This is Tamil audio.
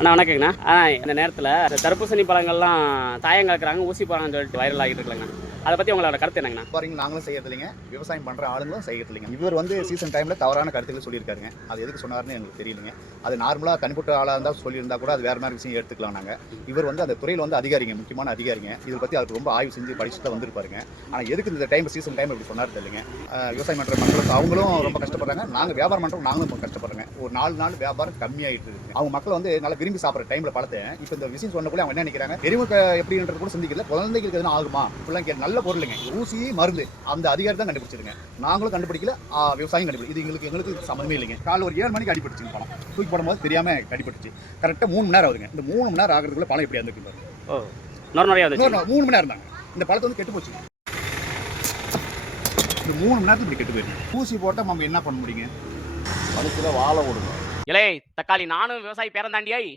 அண்ணா வணக்கங்கண்ணா. இந்த நேரத்தில் தர்பூசணி பழங்கள்லாம் சாயம் கலக்குறாங்க, ஊசி போகிறாங்கன்னு சொல்லிட்டு வைரல் ஆகிட்டு இருக்கலங்கண்ணா. அதை பற்றி உங்களோட கருத்து என்னங்கண்ணா? பாருங்க, நாங்களும் செய்யறது இல்லைங்க, விவசாயம் பண்ற ஆளுங்களும் செய்யறது இல்லைங்க. இவர் வந்து சீசன் டைம்ல தவறான கருத்துக்கள் சொல்லியிருக்காருங்க. அது எதுக்கு சொன்னாருன்னு எங்களுக்கு தெரியலங்க. அது நார்மலா தனிப்பட்ட ஆளா இருந்தா சொல்லியிருந்தா கூட அது வேற மாதிரி விஷயம் எடுத்துக்கலாம். நாங்க இவர் வந்து அந்த துறையில் வந்து அதிகாரிங்க, முக்கியமான அதிகாரிங்க. இதை பத்தி அவருக்கு ரொம்ப ஆய்வு செஞ்சு படிச்சுட்டு வந்திருப்பாருங்க. ஆனா எதுக்கு இந்த டைம் சீசன் டைம் இப்படி சொன்னாரு தெரியலங்க. விவசாயம் பண்ற மக்களுக்கு அவங்களும் ரொம்ப கஷ்டப்படுறாங்க, நாங்க வியாபாரம் பண்றோம் நாங்களும் ரொம்ப கஷ்டப்படுறோங்க. ஒரு 4 நாள் வியாபாரம் கம்மியாயிட்டு இருக்கு. அவங்க மக்கள் வந்து நல்லா விரும்பி சாப்பிட்ற டைம்ல பழத்தை இப்ப இந்த விஷயம் சொன்னக்குள்ள அவங்க என்ன நினைக்கிறாங்க, பெரியவங்க எப்படின்றது கூட சிந்திக்கல, குழந்தைகளுக்கு எதுவும் ஆகுமா இப்பெல்லாம் நல்ல பொருளுங்க, ஊசி மருந்து அந்த அதிகாரி தான் கண்டுபிடிச்சிருங்க. நாங்களும் கண்டுபிடிக்கல, விவசாயம் கண்டுபிடிக்கல. இது எங்களுக்கு சம்மந்தமே இல்லைங்க. காலைல ஒரு 7 மணிக்கு அடிபட்டுச்சுங்க பழம். தூக்கி போடும்போது தெரியாம அடிபட்டுச்சு. கரெக்டாக 3 மணி நேரம் ஆகுதுங்க. இந்த 3 மணி நேரம் ஆகிறதுக்குள்ள பழம் எப்படி இருந்துருக்கு பாருங்க. நிறையா 3 மணி நேரம் தாங்க. இந்த பழத்தை வந்து கெட்டு போச்சு. இந்த 3 மணி நேரத்துக்கு இப்படி கெட்டு போயிருக்கு. ஊசி போட்டால் நம்ம என்ன பண்ண முடியுங்க? பழுத்துல வாழை விடுங்க. இலை தக்காளி நானும் விவசாயி பேரன் தாண்டியாய்.